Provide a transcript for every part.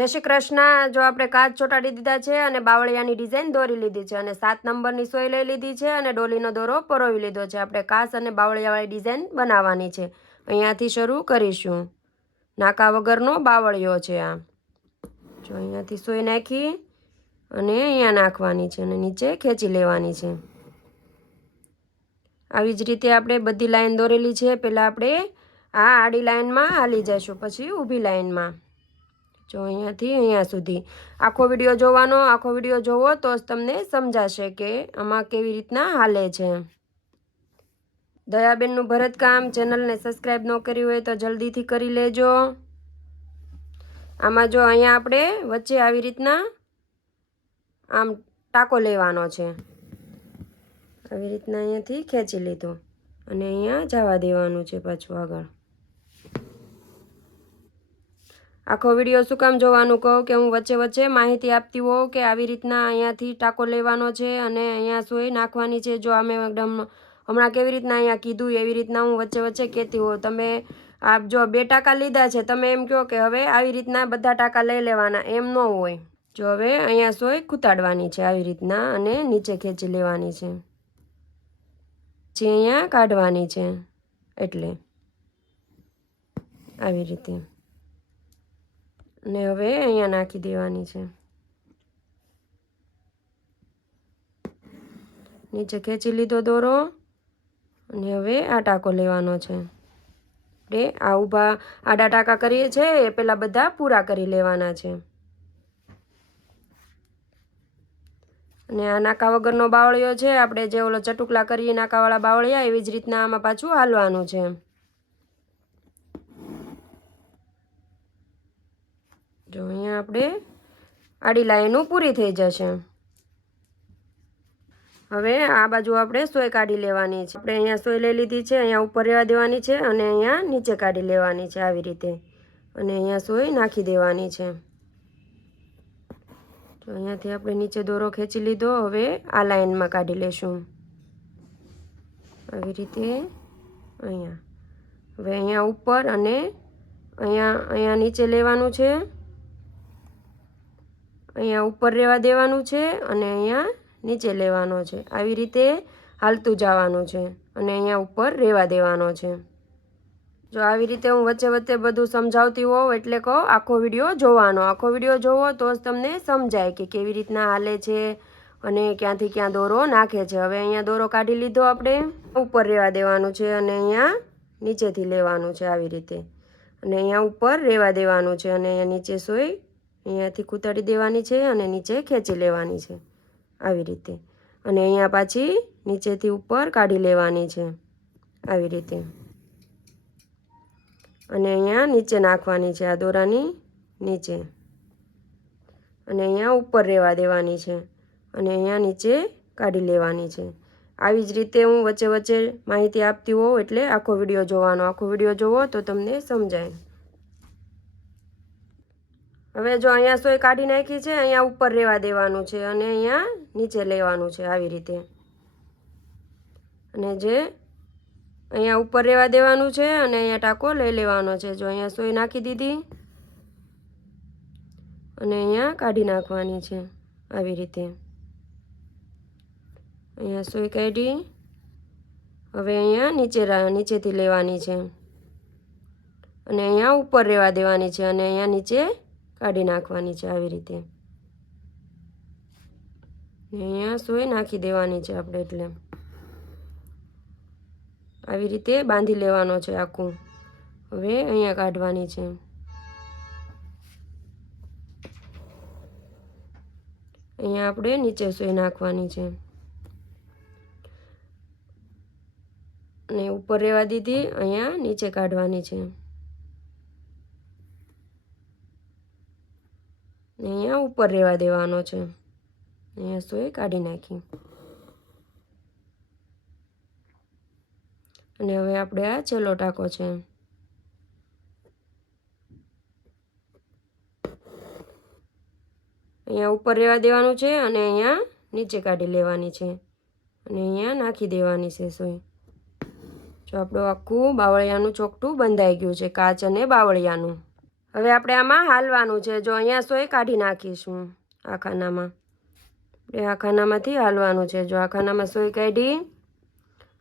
જય શ્રી કૃષ્ણ. જો આપણે કાચ ચોટાડી દીધા છે અને બાવળિયાની ડિઝાઇન દોરી લીધી છે અને સાત નંબરની સોય લઈ લીધી છે અને ડોલીનો દોરો પરોવી લીધો છે. આપણે કાચ અને બાવળિયાવાળી ડિઝાઇન બનાવવાની છે. અહીંયાથી શરૂ કરીશું. નાકા વગરનો બાવળિયો છે આ. જો અહીંયાથી સોય નાખી અને અહીંયા નાખવાની છે અને નીચે ખેંચી લેવાની છે. આવી જ રીતે આપણે બધી લાઈન દોરેલી છે. પહેલાં આપણે આ આડી લાઈનમાં હાલી જઈશું, પછી ઊભી લાઈનમાં. જો અહીંયાથી અહીંયા સુધી. આખો વીડિયો જોવાનો, આખો વીડિયો જોવો તો જ તમને સમજાશે કે આમાં કેવી રીતના હાલે છે. દયાબેનનું ભરતકામ, ચેનલને સબસ્ક્રાઈબ ન કરી હોય તો જલ્દીથી કરી લેજો. આમાં જો અહીંયા આપણે વચ્ચે આવી રીતના આમ ટાંકો લેવાનો છે. આવી રીતના અહીંયાથી ખેંચી લીધો અને અહીંયા જવા દેવાનું છે પાછું આગળ. આખો વીડિયો શું કામ જોવાનું? કહું કે હું વચ્ચે વચ્ચે માહિતી આપતી હોઉં કે આવી રીતના અહીંયાથી ટાંકો લેવાનો છે અને અહીંયા સોય નાખવાની છે. જો અમે એકદમ હમણાં કેવી રીતના અહીંયા કીધું, એવી રીતના હું વચ્ચે વચ્ચે કહેતી હોઉં. તમે આપ જો બે ટાંકા લીધા છે, તમે એમ કહો કે હવે આવી રીતના બધા ટાંકા લઈ લેવાના. એમ ન હોય. જો હવે અહીંયા સોય ખૂતાડવાની છે આવી રીતના અને નીચે ખેંચી લેવાની છે. પછી અહીંયા કાઢવાની છે. એટલે. આવી રીતે. ને હવે અહીંયા નાખી દેવાની છે. નીચે ખેંચી લીધો દોરો અને હવે આ ટાંકો લેવાનો છે. આપણે આ ઊભા આડા ટાંકા કરીએ છીએ એ પહેલાં બધા પૂરા કરી લેવાના છે. અને આ નાકા વગરનો બાવળિયો છે, આપણે જે ઓલો ચટુકલા કરીએ, નાકાવાળા બાવળિયા, એવી જ રીતના આમાં પાછું હાલવાનું છે. જો અહીંયા આપણે આડી લાઈનો પૂરી થઈ જશે. હવે આ બાજુ આપણે સોય કાઢી લેવાની છે. આપણે અહીંયા સોય લઈ લીધી છે, અહીંયા ઉપર રહેવા દેવાની છે અને અહીંયા નીચે કાઢી લેવાની છે આવી રીતે. અને અહીંયા સોય નાખી દેવાની છે. તો અહીંયાથી આપણે નીચે દોરો ખેંચી લીધો, હવે આ લાઈનમાં કાઢી લેશું. આવી રીતે અહીંયા. હવે અહીંયા ઉપર અને અહીંયા અહીંયા નીચે લેવાનું છે. અહીંયા ઉપર રહેવા દેવાનું છે અને અહીંયા નીચે લેવાનો છે. આવી રીતે હાલતું જવાનું છે અને અહીંયા ઉપર રહેવા દેવાનો છે. જો આવી રીતે હું વચ્ચે વચ્ચે બધું સમજાવતી હોઉં એટલે કહો આખો વીડિયો જોવાનો. આખો વીડિયો જોવો તો જ તમને સમજાય કે કેવી રીતના હાલે છે અને ક્યાંથી ક્યાં દોરો નાખે છે. હવે અહીંયા દોરો કાઢી લીધો આપણે. ઉપર રહેવા દેવાનું છે અને અહીંયા નીચેથી લેવાનું છે આવી રીતે. અને અહીંયા ઉપર રહેવા દેવાનું છે અને અહીંયા નીચે સોય અહીંયાથી કૂતરી દેવાની છે અને નીચે ખેંચી લેવાની છે, આવી રીતે. અને અહીંયા પાછી નીચેથી ઉપર કાઢી લેવાની છે, આવી રીતે. અને અહીંયા નીચે નાખવાની છે આ દોરાની નીચે. અને અહીંયા ઉપર રહેવા દેવાની છે અને અહીંયા નીચે કાઢી લેવાની છે. આવી જ રીતે હું વચ્ચે વચ્ચે માહિતી આપતી હોઉં એટલે આખો વીડિયો જોવાનો. આખો વીડિયો જોવો તો તમને સમજાય. હવે જો અહીંયા સોય કાઢી નાખી છે, અહીંયા ઉપર રહેવા દેવાનું છે અને અહીંયા નીચે લેવાનું છે આવી રીતે. અને જે અહીંયા ઉપર રહેવા દેવાનું છે અને અહીંયા ટાંકો લઈ લેવાનો છે. જો અહીંયા સોય નાખી દીધી અને અહીંયા કાઢી નાખવાની છે આવી રીતે. અહીંયા સોય કાઢી, હવે અહીંયા નીચે નીચેથી લેવાની છે. અને અહીંયા ઉપર રહેવા દેવાની છે અને અહીંયા નીચે કાઢી નાખવાની છે આવી રીતે. અહીંયા સોય નાખી દેવાની છે આપણે એટલે. આવી રીતે બાંધી લેવાનો છે આખું. હવે અહીંયા કાઢવાની છે. અહીંયા આપણે નીચે સોય નાખવાની છે. અને ઉપર રહેવા દીધી, અહીંયા નીચે કાઢવાની છે. અહીંયા ઉપર રહેવા દેવાનો છે. અહીંયા સોય કાઢી નાખી. અને હવે આપણે આ છેલ્લો ટાંકો છે. અહીંયા ઉપર રહેવા દેવાનું છે અને અહીંયા નીચે કાઢી લેવાની છે. અને અહીંયા નાખી દેવાની છે સોય જો આપણું આખું બાવળિયાનું ચોકટું બંધાઈ ગયું છે, કાચ અને બાવળિયાનું. હવે આપણે આમાં હાલવાનું છે. જો અહીંયા સોય કાઢી નાખીશું આ ખાનામાં આપણે આ ખાનામાંથી હાલવાનું છે. જો આ ખાનામાં સોય કાઢી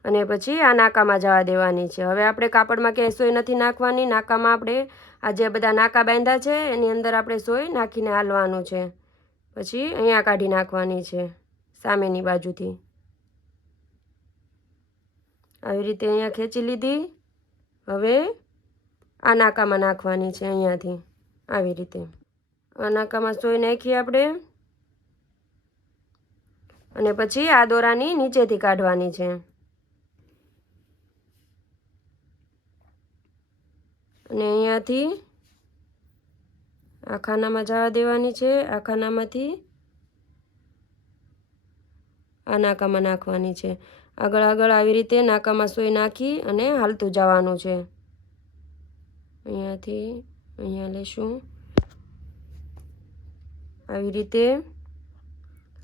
અને પછી આ નાકામાં જવા દેવાની છે. હવે આપણે કાપડમાં ક્યાંય સોય નથી નાખવાની. નાકામાં આપણે આ જે બધા નાકા બાંધ્યા છે, એની અંદર આપણે સોય નાખીને હાલવાનું છે. પછી અહીંયા કાઢી નાખવાની છે, સામેની બાજુથી. આવી રીતે અહીંયા ખેંચી લીધી. હવે આ નાકામાં નાખવાની છે અહીંયાથી. આવી રીતે. આ નાકામાં સોય નાખીએ આપણે. અને પછી આ દોરાની નીચેથી કાઢવાની છે. અને અહીંયાથી આ ખાનામાં જવા દેવાની છે. આ ખાનામાંથી આ નાકામાં નાખવાની છે. આગળ આગળ આવી રીતે નાકામાં સોય નાખી અને હાલતું જવાનું છે. અહીંયાથી અહીંયા લેશું. આવી રીતે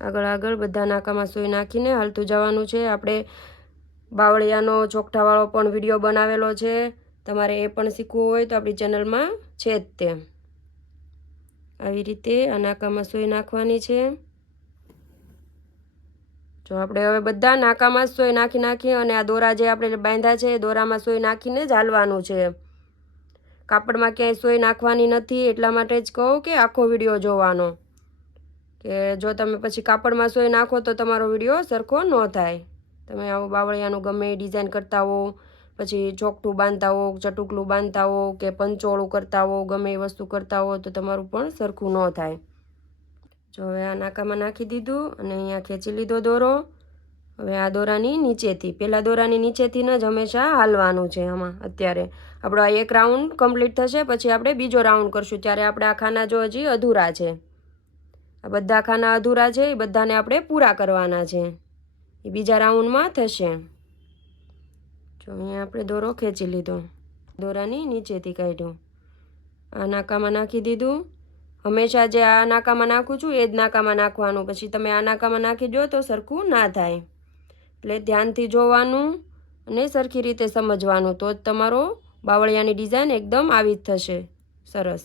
આગળ આગળ બધા નાકામાં સોય નાખીને હાલતું જવાનું છે. આપણે બાવળિયાનો ચોકઠાવાળો પણ વીડિયો બનાવેલો છે. તમારે એ પણ શીખવું હોય તો આપણી ચેનલમાં છે જ તે. આવી રીતે આ નાકામાં સોય નાખવાની છે. જો આપણે હવે બધા નાકામાં સોય નાખી નાખી અને આ દોરા જે આપણે બાંધ્યા છે, એ દોરામાં સોય નાખીને જ હાલવાનું છે. કાપડમાં ક્યાંય સોય નાખવાની નથી, એટલા માટે જ કહું કે આખો વીડિયો જોવાનો. કે જો તમે પછી કાપડમાં સોય નાખો તો તમારો વીડિયો સરખો ન થાય. તમે આવું બાવળિયાનું ગમે ડિઝાઇન કરતા હો પછી ચોકઠું બાંધતા હો ચટુકલું બાંધતા હો કે પંચોળું કરતા હો ગમે એ વસ્તુ કરતા હો તો તમારું પણ સરખું ન થાય. જો હવે આ નાકામાં નાખી દીધું અને અહીંયા ખેંચી લીધો દોરો. હવે આ દોરાની નીચેથી પહેલાં દોરાની નીચેથી જ હંમેશા હાલવાનું છે આમાં અત્યારે. આપણો આ એક રાઉન્ડ કમ્પ્લીટ થશે, પછી આપણે બીજો રાઉન્ડ કરશું, ત્યારે આપણે આ ખાના જો હજી અધૂરા છે. આ બધા ખાના અધૂરા છે, એ બધાને આપણે પૂરા કરવાના છે. એ બીજા રાઉન્ડમાં થશે. જો અહીંયા આપણે દોરો ખેંચી લીધો. દોરાની નીચેથી કાઢ્યો. આ નાકામાં નાખી દીધું. હંમેશા જે આ નાકામાં નાખું છું, એ જ નાકામાં નાખવાનું. પછી તમે આ નાકામાં નાખી દો તો સરખું ના થાય. એટલે ધ્યાનથી જોવાનું અને સરખી રીતે સમજવાનું. તો જ તમારો બાવળિયાની ડિઝાઇન એકદમ આવી જ થશે. સરસ.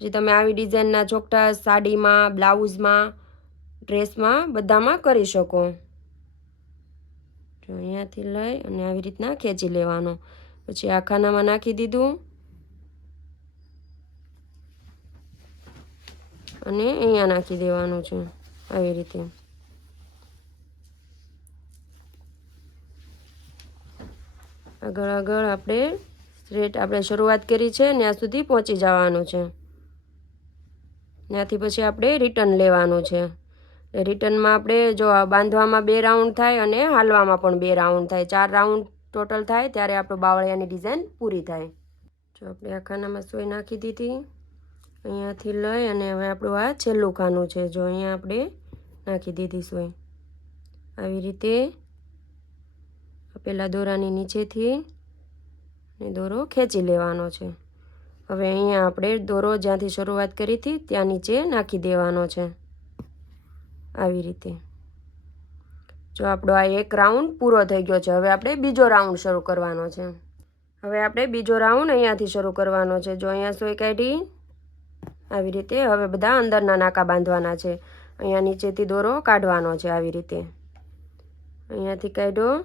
જે તમે આવી ડિઝાઇનના ચોકટા સાડીમાં, બ્લાઉઝમાં, ડ્રેસમાં બધામાં કરી શકો. જો અહીંયાથી લઈ અને આવી રીતના ખેંચી લેવાનો. પછી આ ખાનામાં નાખી દીધું. અને અહીંયા નાખી દેવાનું છે. આવી રીતે. આગળ આગળ આપણે સ્ટ્રેટ આપણે શરૂઆત કરી છે ત્યાં સુધી પહોંચી જવાનું છે. ત્યાંથી પછી આપણે રિટર્ન લેવાનું છે. રિટર્નમાં આપણે જો બાંધવામાં બે રાઉન્ડ થાય અને હાલવામાં પણ બે રાઉન્ડ થાય. ચાર રાઉન્ડ ટોટલ થાય ત્યારે આપણો બાવળિયાની ડિઝાઇન પૂરી થાય. જો આપણે આ ખાનામાં સોય નાખી દીધી. અહીંયાથી લઈ અને હવે આપણું આ છેલ્લું ખાનું છે. જો અહીંયા આપણે નાખી દીધી સોય. આવી રીતે પેલા દોરાની નીચેથી દોરો ખેંચી લેવાનો છે. હવે અહીંયા આપણે દોરો જ્યાંથી શરૂઆત કરી હતી, ત્યાં નીચે નાખી દેવાનો છે. આવી રીતે. જો આપણો આ એક રાઉન્ડ પૂરો થઈ ગયો છે, હવે આપણે બીજો રાઉન્ડ શરૂ કરવાનો છે. હવે આપણે બીજો રાઉન્ડ અહીંયાથી શરૂ કરવાનો છે. જો અહીંયા સોય કાઢી, આવી રીતે હવે બધા અંદરના નાકા બાંધવાના છે. અહીંયા નીચેથી દોરો કાઢવાનો છે, આવી રીતે. અહીંયાથી કાઢ્યો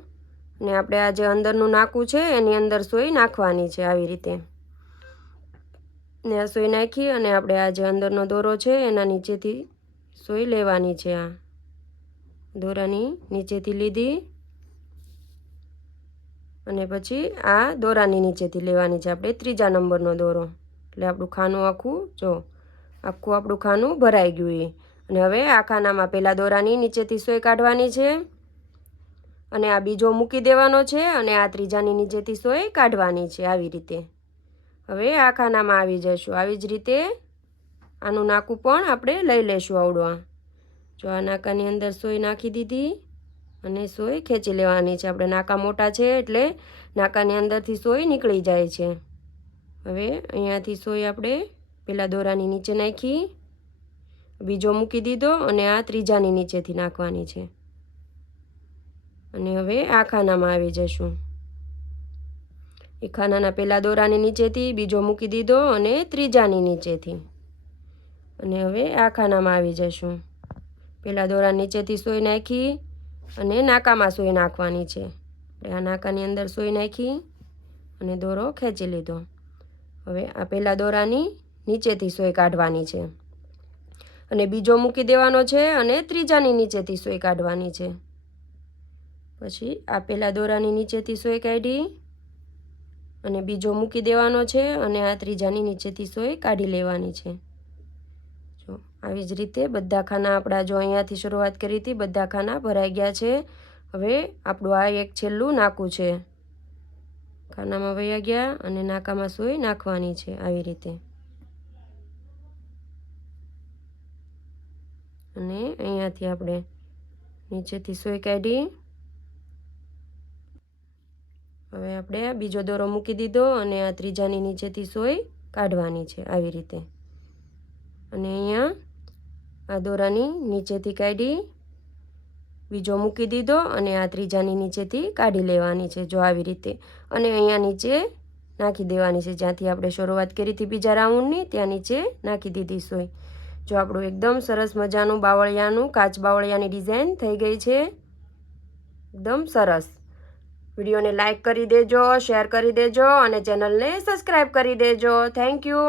ને આપણે આ જે અંદરનું નાકું છે, એની અંદર સોય નાખવાની છે આવી રીતે. ને આ સોય નાખી અને આપણે આ જે અંદરનો દોરો છે, એના નીચેથી સોય લેવાની છે આ. દોરાની નીચેથી લીધી અને પછી આ દોરાની નીચેથી લેવાની છે આપણે ત્રીજા નંબરનો દોરો. એટલે આપણું ખાનું આખું, જો, આખું આપણું ખાનું ભરાઈ ગયું એ. અને હવે આ ખાનામાં પહેલાં દોરાની નીચેથી સોય કાઢવાની છે. અને આ બીજો મૂકી દેવાનો છે અને આ ત્રીજાની નીચેથી સોય કાઢવાની છે આવી રીતે. હવે આ ખાનામાં આવી જઈશું. આવી જ રીતે આનું નાકું પણ આપણે લઈ લઈશું આવડવા. જો આ નાકાની અંદર સોય નાખી દીધી અને સોય ખેંચી લેવાની છે. આપણે નાકા મોટા છે એટલે નાકાની અંદરથી સોય નીકળી જાય છે. હવે અહીંયાથી સોય આપણે પેલા દોરાની નીચે નાખી, બીજો મૂકી દીધો અને આ ત્રીજાની નીચેથી નાખવાની છે. અને હવે આ ખાનામાં આવી જઈશું એ ખાનાના પહેલા દોરાની નીચેથી, બીજો મૂકી દીધો અને ત્રીજાની નીચેથી. અને હવે આ ખાનામાં આવી જશું. પહેલા દોરા નીચેથી સોય નાખી અને નાકામાં સોય નાખવાની છે. આપણે આ નાકાની અંદર સોય નાખી અને દોરો ખેંચી લીધો. હવે આ પહેલા દોરાની નીચેથી સોય કાઢવાની છે. અને બીજો મૂકી દેવાનો છે અને ત્રીજાની નીચેથી સોય કાઢવાની છે. પછી આ પહેલા દોરાની નીચેથી સોય કાઢી અને બીજો મૂકી દેવાનો છે અને આ ત્રીજાની નીચેથી સોય કાઢી લેવાની છે. જો, આવી જ રીતે બધા ખાના આપણા જો અહીંયાથી શરૂઆત કરી હતી, બધા ખાના ભરાઈ ગયા છે. હવે આપણું આ એક છેલ્લું નાકું છે. ખાનામાં વયા ગયા અને નાકામાં સોય નાખવાની છે આવી રીતે. અને અહીંયાથી આપણે નીચેથી સોય કાઢી હવે આપણે બીજો દોરો મૂકી દીધો અને આ ત્રીજાની નીચેથી સોય કાઢવાની છે આવી રીતે. અને અહીંયા આ દોરાની નીચેથી કાઢી બીજો મૂકી દીધો અને આ ત્રીજાની નીચેથી કાઢી લેવાની છે જો આવી રીતે. અને અહીંયા નીચે નાખી દેવાની છે. જ્યાંથી આપણે શરૂઆત કરી હતી બીજા રાઉન્ડની, ત્યાં નીચે નાખી દીધી સોય. જો આપણું એકદમ સરસ મજાનું બાવળિયાનું કાચ બાવળિયાની ડિઝાઇન થઈ ગઈ છે. એકદમ સરસ. વિડીયોને લાઇક કરી દેજો શેર કરી દેજો અને ચેનલને સબસ્ક્રાઈબ કરી દેજો. Thank you